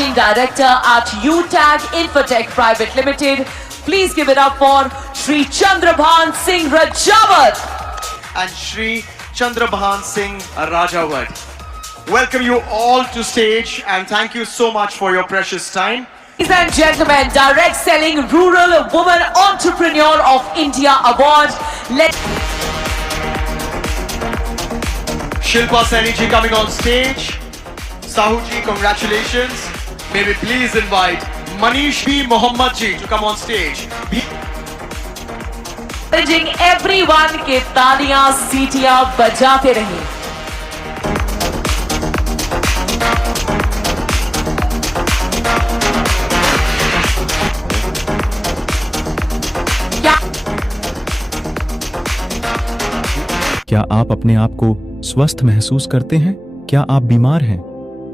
Managing Director at UTAG Infotech Private Limited. Please give it up for Shri Chandrabhan Singh Rajawat and Shri Chandrabhan Singh Rajawat. Welcome you all to stage and thank you so much for your precious time. Ladies and gentlemen, Direct Selling Rural Woman Entrepreneur of India Award. Shilpa Saini ji coming on stage. Sahu ji, congratulations. May we please invite Manish B. Mohammad ji to come on stage. Encouraging everyone के तालियां सीटियां बजाते रहें. क्या आप अपने आप को स्वस्थ महसूस करते हैं? क्या आप बीमार हैं?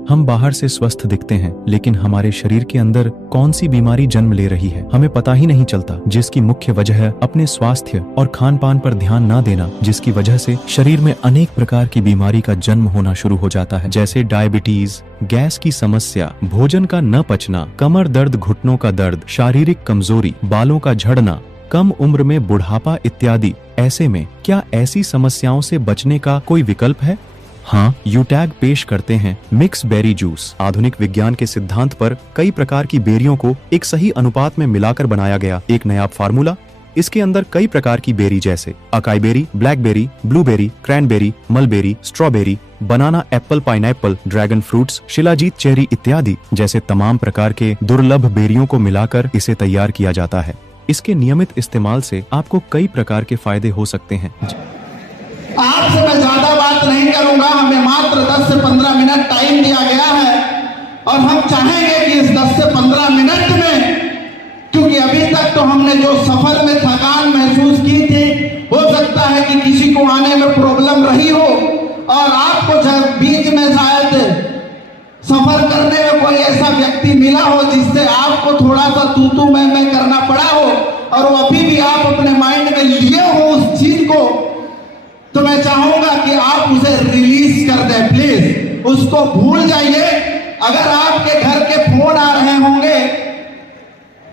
हम बाहर से स्वस्थ दिखते हैं, लेकिन हमारे शरीर के अंदर कौन सी बीमारी जन्म ले रही है हमें पता ही नहीं चलता, जिसकी मुख्य वजह है अपने स्वास्थ्य और खान पान पर ध्यान न देना, जिसकी वजह से शरीर में अनेक प्रकार की बीमारी का जन्म होना शुरू हो जाता है, जैसे डायबिटीज, गैस की समस्या, भोजन का न पचना, कमर दर्द, घुटनों का दर्द, शारीरिक कमजोरी, बालों का झड़ना, कम उम्र में बुढ़ापा इत्यादि। ऐसे में क्या ऐसी समस्याओं से बचने का कोई विकल्प है? हाँ, यूटैग पेश करते हैं मिक्स बेरी जूस। आधुनिक विज्ञान के सिद्धांत पर कई प्रकार की बेरियों को एक सही अनुपात में मिलाकर बनाया गया एक नया फार्मूला। इसके अंदर कई प्रकार की बेरी जैसे acai berry, blackberry, blueberry, cranberry, mulberry, strawberry, banana, apple, pineapple, dragon fruits, shilajit cherry इत्यादि जैसे तमाम प्रकार के दुर्लभ बेरियों को मिलाकर इसे तैयार किया जाता है। इसके नियमित इस्तेमाल से आपको कई प्रकार के फायदे हो सकते हैं। आपसे मैं ज्यादा बात नहीं करूंगा, हमें मात्र 10 से 15 मिनट टाइम दिया गया है और हम चाहेंगे कि इस 10 से 15 मिनट में, क्योंकि अभी तक तो हमने जो सफर में थकान महसूस की थी, हो सकता है कि किसी को आने में प्रॉब्लम रही हो और आपको जब बीच में शायद सफर करने में कोई ऐसा व्यक्ति मिला हो जिससे आपको थोड़ा सा तू मैं करना पड़ा हो और वो अभी भी आप अपने माइंड में लिए हो उस चीज को, तो मैं चाहूंगा कि आप उसे रिलीज कर दें प्लीज, उसको भूल जाइए। अगर आपके घर के फोन आ रहे होंगे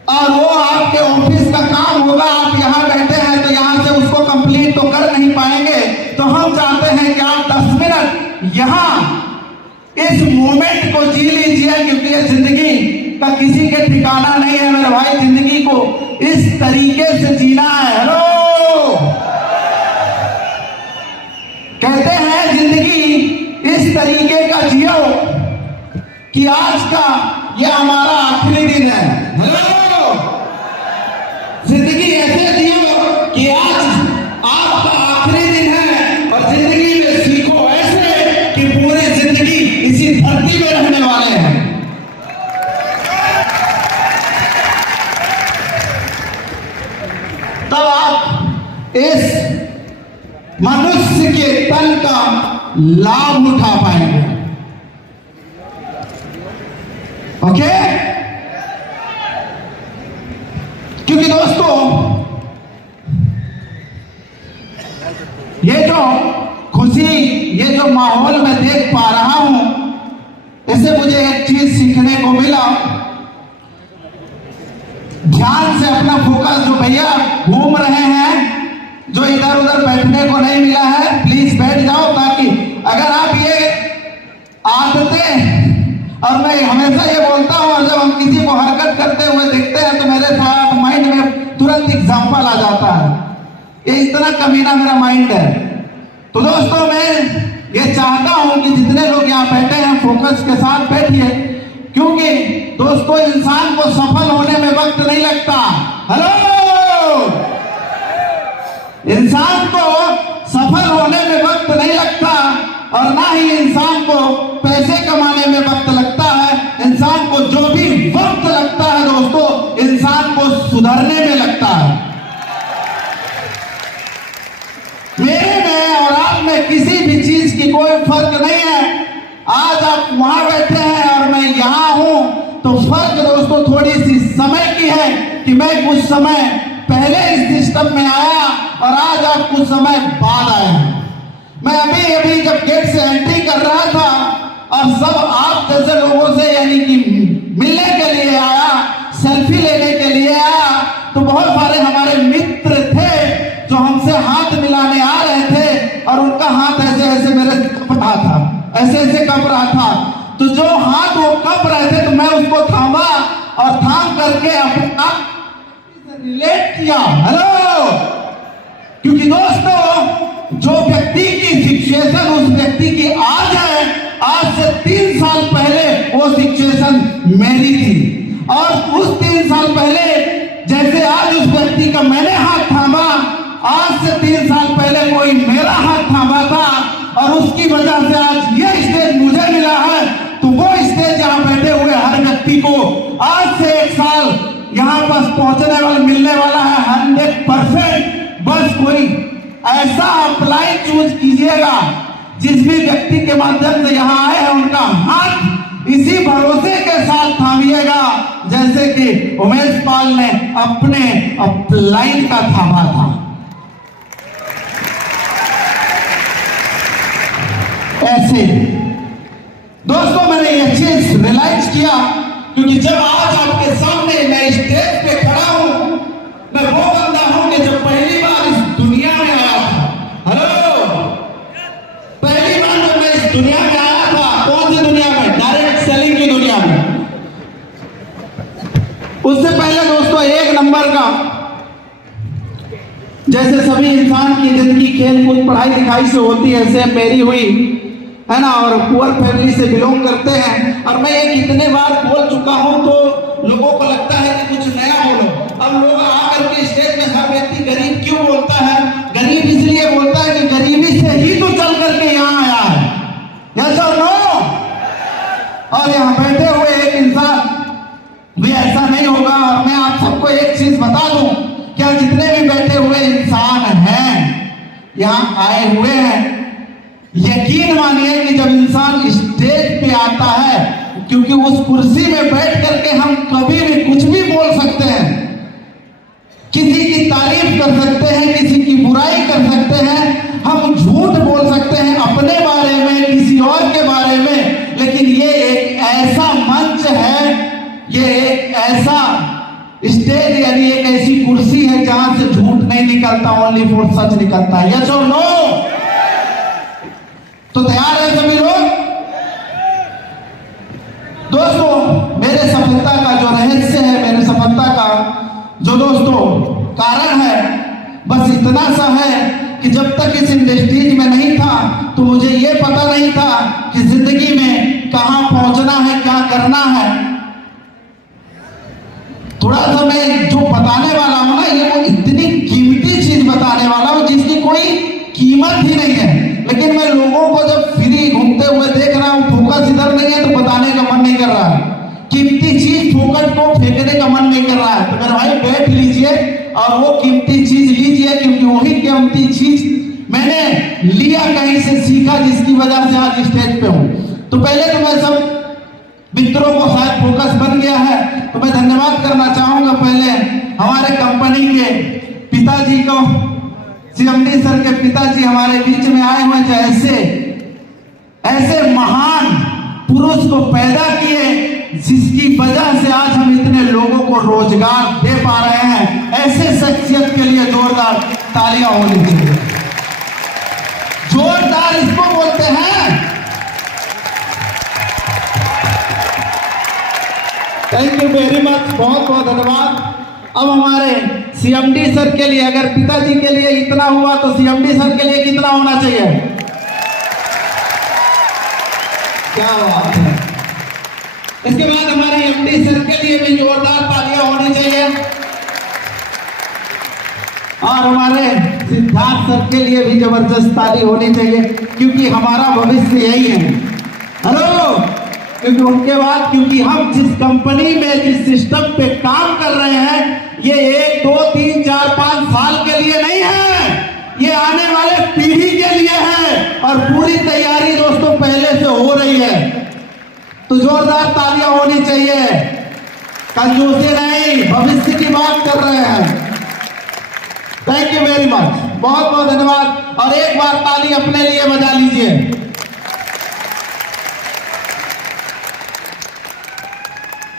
और वो आपके ऑफिस का काम होगा, आप यहाँ बैठे हैं तो यहाँ से उसको कंप्लीट तो कर नहीं पाएंगे, तो हम चाहते हैं कि आप 10 मिनट यहाँ इस मोमेंट को जी लीजिए, क्योंकि ये जिंदगी का किसी के ठिकाना नहीं है मेरे भाई। जिंदगी को इस तरीके से जीना है। हेलो, कहते हैं जिंदगी इस तरीके का जियो कि आज का ये हमारा आखिरी दिन है। हेलो, जिंदगी ऐसे जियो कि आज आपका आखिरी दिन है और जिंदगी में सीखो ऐसे कि पूरी जिंदगी इसी धरती में रहने वाले हैं। तब आप इस मनुष्य के तन का लाभ उठा पाएंगे। ओके? क्योंकि दोस्तों, ये जो खुशी, ये जो माहौल मैं देख पा रहा हूं, इससे मुझे एक चीज सीखने को मिला। ध्यान से अपना फोकस, जो भैया घूम रहे हैं, जो इधर उधर बैठने को नहीं मिला है, प्लीज बैठ जाओ, ताकि अगर आप ये आदतें, और मैं हमेशा ये बोलता हूं, और जब हम किसी को हरकत करते हुए देखते हैं तो मेरे साथ माइंड में तुरंत एग्जाम्पल आ जाता है। ये इतना कमीना मेरा माइंड है। तो दोस्तों, मैं ये चाहता हूं कि जितने लोग यहाँ बैठे हैं फोकस के साथ बैठिए, क्योंकि दोस्तों इंसान को सफल होने में वक्त नहीं लगता। हेलो, इंसान को सफल होने में वक्त नहीं लगता और ना ही इंसान को पैसे कमाने में वक्त लगता है। इंसान को जो भी वक्त लगता है दोस्तों, इंसान को सुधरने में लगता है। मेरे में और आप में किसी भी चीज की कोई फर्क नहीं है। आज आप वहां बैठे हैं और मैं यहाँ हूं, तो फर्क दोस्तों थोड़ी सी समय की है कि मैं कुछ समय पहले इस सिस्टम में आया और आज आप कुछ समय बाद आए हैं। मैं अभी जब गेट से एंट्री कर रहा था और सब आप जैसे लोगों से, यानी कि और थाम करके अपना रिलेट किया। हेलो, क्योंकि दोस्तों जो व्यक्ति की सिचुएशन उस व्यक्ति की आज है, आज से 3 साल पहले वो सिचुएशन मेरी थी, और उस 3 साल पहले जैसे आज उस व्यक्ति का मैंने हाथ थामा, आज से 3 साल पहले कोई मेरा हाथ थामा था, और उसकी वजह से आज ये स्टेज मुझे मिला है। तो वो स्टेज यहाँ बैठे हुए हर व्यक्ति को आज से 1 साल यहाँ पर पहुंचने वाला मिलने वाला है 100%। बस कोई ऐसा अप्लाई चूज कीजिएगा, जिस भी व्यक्ति के माध्यम से यहाँ आए हैं उनका हाथ इसी भरोसे के साथ थामिएगा जैसे कि उमेश पाल ने अपने अपलाइन का थामा था। ऐसे दोस्तों मैंने यह चीज रियलाइज किया, क्योंकि जब आज आपके सामने मैं स्टेज पे खड़ा हूं, मैं वो बंदा हूं कि जब पहली बार इस दुनिया में आया था। हेलो, पहली बार जब मैं इस दुनिया में आया था, कौन सी दुनिया में? डायरेक्ट सेलिंग की दुनिया में। उससे पहले दोस्तों 1 नंबर का, जैसे सभी इंसान की जिंदगी खेल कूद पढ़ाई लिखाई से होती है, ऐसे मेरी हुई है ना, और पुअर फैमिली से बिलोंग करते हैं। और मैं ये कितने बार बोल चुका हूं तो लोगों को लगता है कि कुछ नया बोलो। अब लोग आकर के स्टेज में हर व्यक्ति गरीब क्यों बोलता है? गरीब इसलिए बोलता है कि गरीबी से ही तो चल करके यहाँ आया है। यस और नो? और यहाँ बैठे हुए एक इंसान भी ऐसा नहीं होगा। और मैं आप सबको एक चीज बता दूं, क्या जितने भी बैठे हुए इंसान हैं, यहाँ आए हुए हैं, यकीन मानिए कि जब इंसान स्टेज पे आता है, क्योंकि उस कुर्सी में बैठ करके हम कभी भी कुछ भी बोल सकते हैं, किसी की तारीफ कर सकते हैं, किसी की बुराई कर सकते हैं, हम झूठ बोल सकते हैं अपने बारे में, किसी और के बारे में। लेकिन ये एक ऐसा मंच है, ये एक ऐसा स्टेज यानी एक ऐसी कुर्सी है जहां से झूठ नहीं निकलता, ओनली फॉर सच निकलता है। यस और नो? तो तैयार है सभी लोग? दोस्तों मेरे सफलता का जो रहस्य है, मेरे सफलता का जो दोस्तों कारण है, बस इतना सा है कि जब तक इस इंडस्ट्रीज में नहीं था तो मुझे ये पता नहीं था कि जिंदगी में कहां पहुंचना है, क्या करना है। थोड़ा सा मैं जो बताने वाला हूं ना, ये वो इतनी कीमती चीज बताने वाला हूं जिसकी कोई कीमत ही नहीं है। लेकिन मैं लोगों को जब फ्री घूमते हुए देख रहा हूं, फोकस इधर नहीं है तो बताने का मन नहीं कर रहा है, कीमती चीज फोकस को फेंकने का मन नहीं कर रहा है। तो मेरे भाई बैठ लीजिए और वो कीमती चीज लीजिए, क्योंकि वही कीमती चीज मैंने लिया, कहीं से सीखा, जिसकी वजह से आज स्टेज पे हूं। तो पहले तो मैं सब मित्रों को शायद फोकस बन गया है, तो मैं धन्यवाद करना चाहूंगा पहले हमारे कंपनी के पिताजी को, सीएमडी सर के पिताजी हमारे बीच में आए हुए, जो ऐसे महान पुरुष को पैदा किए, जिसकी वजह से आज हम इतने लोगों को रोजगार दे पा रहे हैं। ऐसे शख्सियत के लिए जोरदार तालियां होनी चाहिए। जोरदार इसको बोलते हैं। थैंक यू वेरी मच, बहुत बहुत धन्यवाद। अब हमारे सीएमडी सर के लिए, अगर पिताजी के लिए इतना हुआ तो सीएमडी सर के लिए कितना होना चाहिए? क्या बात है। इसके बाद हमारे एमडी सर के लिए भी जोरदार तालियां होनी चाहिए, और हमारे सिद्धार्थ सर के लिए भी जबरदस्त ताली होनी चाहिए, क्योंकि हमारा भविष्य यही है। हेलो, क्योंकि उनके बाद, क्योंकि हम जिस कंपनी में, जिस सिस्टम पे काम कर रहे हैं, ये 1, 2, 3, 4, 5 साल के लिए नहीं है, ये आने वाले पीढ़ी के लिए है। और पूरी तैयारी दोस्तों पहले से हो रही है, तो जोरदार तालियां होनी चाहिए। कंजूसी नहीं, भविष्य की बात कर रहे हैं। थैंक यू वेरी मच, बहुत बहुत धन्यवाद। और एक बार ताली अपने लिए बजा लीजिए।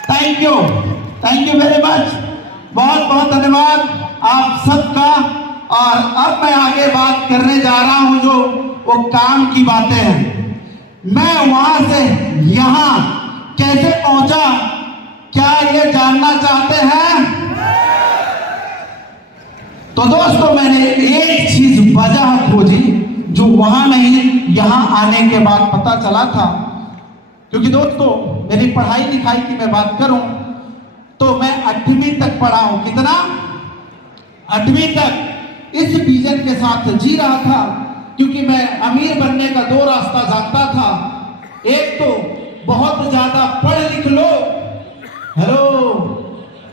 थैंक यू वेरी मच, बहुत बहुत धन्यवाद आप सबका। और अब मैं आगे बात करने जा रहा हूं जो वो काम की बातें हैं। मैं वहां से यहां कैसे पहुंचा, क्या ये जानना चाहते हैं? तो दोस्तों मैंने एक चीज वजह खोजी जो वहां नहीं यहां आने के बाद पता चला था। क्योंकि दोस्तों मेरी पढ़ाई लिखाई की मैं बात करूं तो मैं 8वीं तक पढ़ा हूं। कितना? 8वीं तक इस विजन के साथ जी रहा था। क्योंकि मैं अमीर बनने का 2 रास्ता जानता था। एक तो बहुत ज्यादा पढ़ लिख लो, हेलो,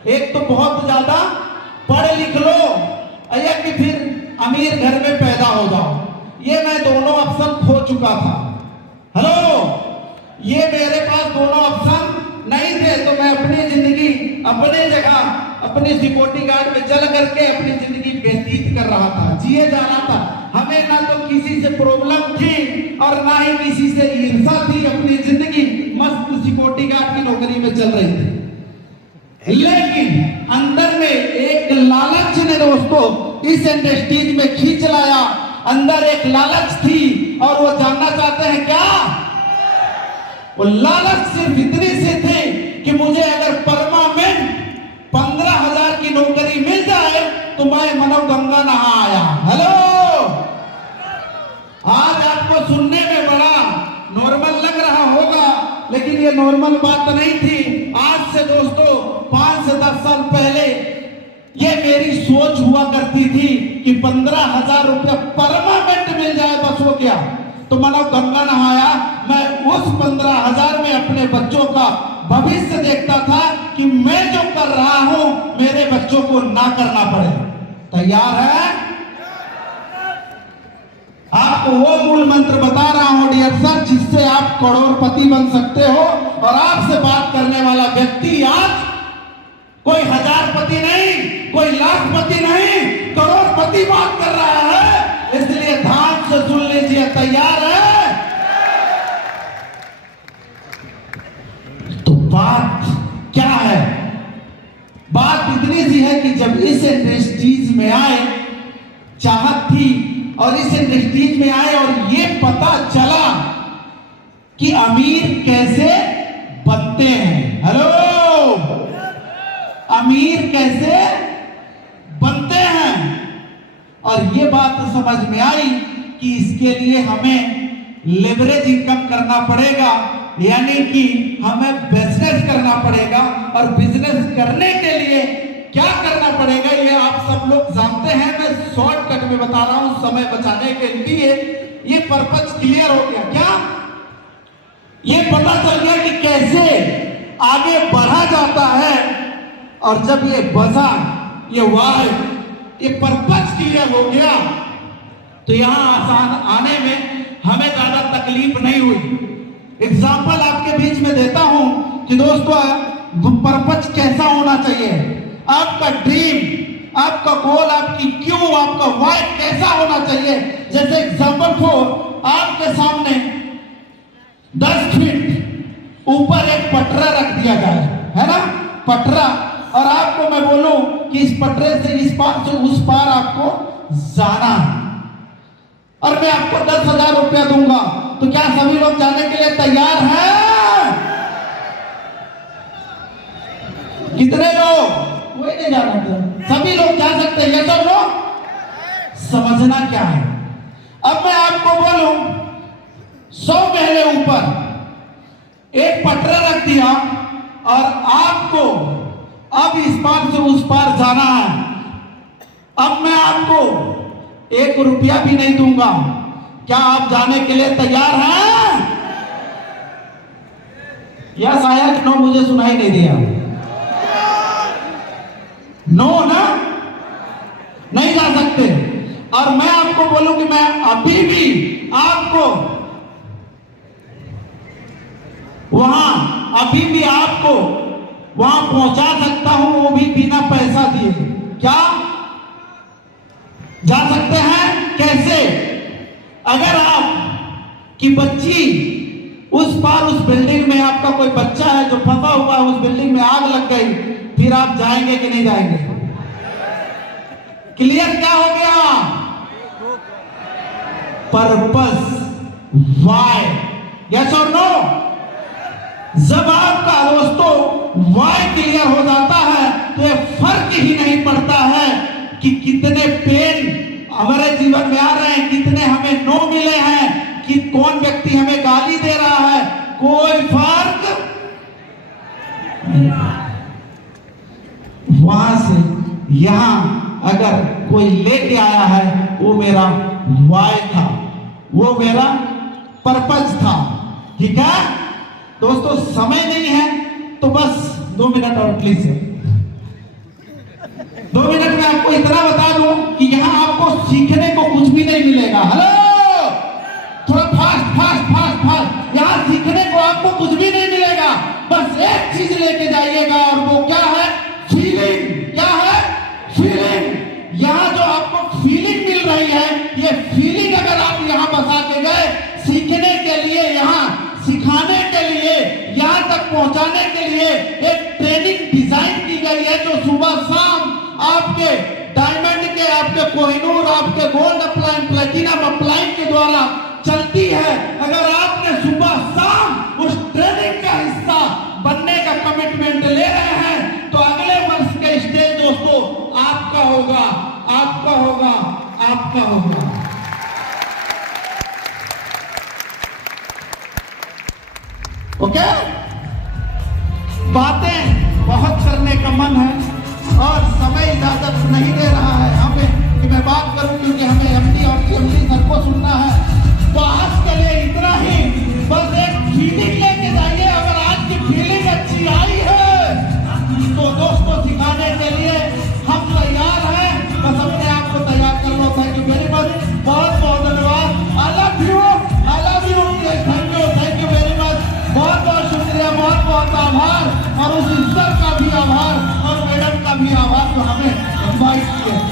एक तो बहुत ज्यादा पढ़ लिख लो या कि फिर अमीर घर में पैदा हो जाओ। ये मैं दोनों ऑप्शन खो चुका था। हेलो, ये मेरे पास दोनों ऑप्शन नहीं थे। तो मैं अपनी जिंदगी अपने जगह अपने सिक्योरिटी गार्ड में चल करके अपनी जिंदगी व्यतीत कर रहा था, जिए जा रहा था। हमें ना तो किसी से प्रॉब्लम थी और ना ही किसी से ईर्ष्या थी। अपनी जिंदगी मस्त सिक्योरिटी गार्ड की नौकरी में चल रही थी। लेकिन अंदर में एक लालच ने दोस्तों इस इंडस्ट्रीज में खींच लाया। अंदर एक लालच थी और वो जानना चाहते हैं क्या? वो लालच सिर्फ इतनी सी थी कि मुझे अगर परमानेंट 15,000 की नौकरी मिल जाए तो मैं मनोगंगा नहा आया। हेलो, आज आपको सुनने में बड़ा नॉर्मल लग रहा होगा लेकिन ये नॉर्मल बात नहीं थी। आज से दोस्तों 5 से 10 साल पहले ये मेरी सोच हुआ करती थी कि 15,000 रुपया परमानेंट मिल जाए बस हो गया। तो मनोगंगा नहाया। मैं उस 15,000 में अपने बच्चों का भविष्य देखता था कि मैं जो कर रहा हूं मेरे बच्चों को ना करना पड़े। तैयार है? आपको वो मूल मंत्र बता रहा हूं डियर सर, जिससे आप करोड़पति बन सकते हो। और आपसे बात करने वाला व्यक्ति आज कोई 1000पति नहीं, कोई लाखपति नहीं, करोड़पति बात कर रहा है। इसलिए ध्यान से सुन लीजिए। तैयार है? तो बात क्या है? बात इतनी सी है कि जब इस इंडस्ट्रीज में आए, चाहत थी और इस इंडस्ट्रीज में आए और ये पता चला कि अमीर कैसे बनते हैं। हेलो, अमीर कैसे बनते हैं। और ये बात समझ में आई कि इसके लिए हमें लेवरेज इनकम करना पड़ेगा, यानी कि हमें बिजनेस करना पड़ेगा। और बिजनेस करने के लिए क्या करना पड़ेगा ये आप सब लोग जानते हैं। मैं शॉर्टकट में बता रहा हूं समय बचाने के लिए। ये पर्पस क्लियर हो गया क्या? ये पता चल गया कि कैसे आगे बढ़ा जाता है। और जब ये बजा, ये वाई, ये पर्पस क्लियर हो गया तो यहां आसान आने में हमें ज्यादा तकलीफ नहीं हुई। एग्जाम्पल आपके बीच में देता हूं कि दोस्तों पर्पस कैसा होना चाहिए। आपका ड्रीम, आपका गोल, आपकी क्यों, आपका वाई कैसा होना चाहिए। जैसे एग्जाम्पल फॉर आपके सामने 10 फीट ऊपर एक पटरा रख दिया जाए, है ना, पटरा। और आपको मैं बोलूं कि इस पटरे से इस पार से उस पार आपको जाना है और मैं आपको 10,000 रुपया दूंगा। तो क्या सभी लोग जाने के लिए तैयार हैं? कितने लोग? कोई नहीं जाना चाहता। सभी लोग जा सकते हैं, सब लोग। समझना क्या है? अब मैं आपको बोलूं 100 महले ऊपर एक पटरा रख दिया और आपको अब इस पार से उस पार जाना है। अब मैं आपको 1 रुपया भी नहीं दूंगा। क्या आप जाने के लिए तैयार हैं? या शायद नो, मुझे सुनाई नहीं दिया। नो ना, नहीं जा सकते। और मैं आपको बोलूं कि मैं अभी भी आपको वहां पहुंचा सकता हूं, वो भी बिना पैसा दिए। क्या जा सकते हैं? कैसे? अगर आप की बच्ची उस पार उस बिल्डिंग में, आपका कोई बच्चा है जो फंसा हुआ है, उस बिल्डिंग में आग लग गई, फिर आप जाएंगे कि नहीं जाएंगे? क्लियर क्या हो गया? पर्पस, वाई, यस और नो? जब आपका दोस्तों वाई क्लियर वहां से यहां अगर कोई लेके आया है, वो मेरा वाय था, वो मेरा पर्पज था। ठीक है दोस्तों, समय नहीं है तो बस 2 मिनट और प्लीज। 2 मिनट में आपको इतना बता दूं कि यहां आपको सीखने को कुछ भी नहीं मिलेगा। हेलो, थोड़ा फास्ट फास्ट फास्ट फास्ट। यहां सीखने को आपको कुछ भी नहीं मिलेगा, बस एक चीज लेके जाइएगा, और वो क्या है? फीलिंग। क्या है? फीलिंग। यहां जो आपको फीलिंग मिल रही है, ये फीलिंग अगर आप यहां बसा के गए, सीखने के लिए, यहां सिखाने के लिए, यहां तक पहुंचाने के लिए एक ट्रेनिंग डिजाइन की गई है, जो सुबह शाम आपके डायमंड के, आपके कोहिनूर, आपके गोल्ड अपलाइन, प्लेटिनम अपलाइन के द्वारा चलती है। अगर आपने सुबह शाम उस ट्रेनिंग का हिस्सा बनने का कमिटमेंट ले रहे हैं, तो अगले वर्ष के स्टेज दोस्तों आपका होगा, आपका होगा, आपका होगा। ओके? बातें बहुत करने का मन है और समय इजाजत नहीं दे रहा है हमें कि मैं बात करूं, क्योंकि हमें एमडी और सीएमडी सबको सुनना है। तो आज के लिए इतना ही, बस एक फीलिंग लेके जाइए। अगर आज की फीलिंग अच्छी आई है तो दोस्तों सिखाने के लिए हम तैयार हैं, बस अपने आप को तैयार कर लो। थैंक यू वेरी मच, बहुत बहुत धन्यवाद। I love you, thank you very much. बहुत बहुत शुक्रिया, बहुत बहुत आभार, और उस ईश्वर का भी आभार और मैडम का भी आभार जो हमें इनवाइट किए।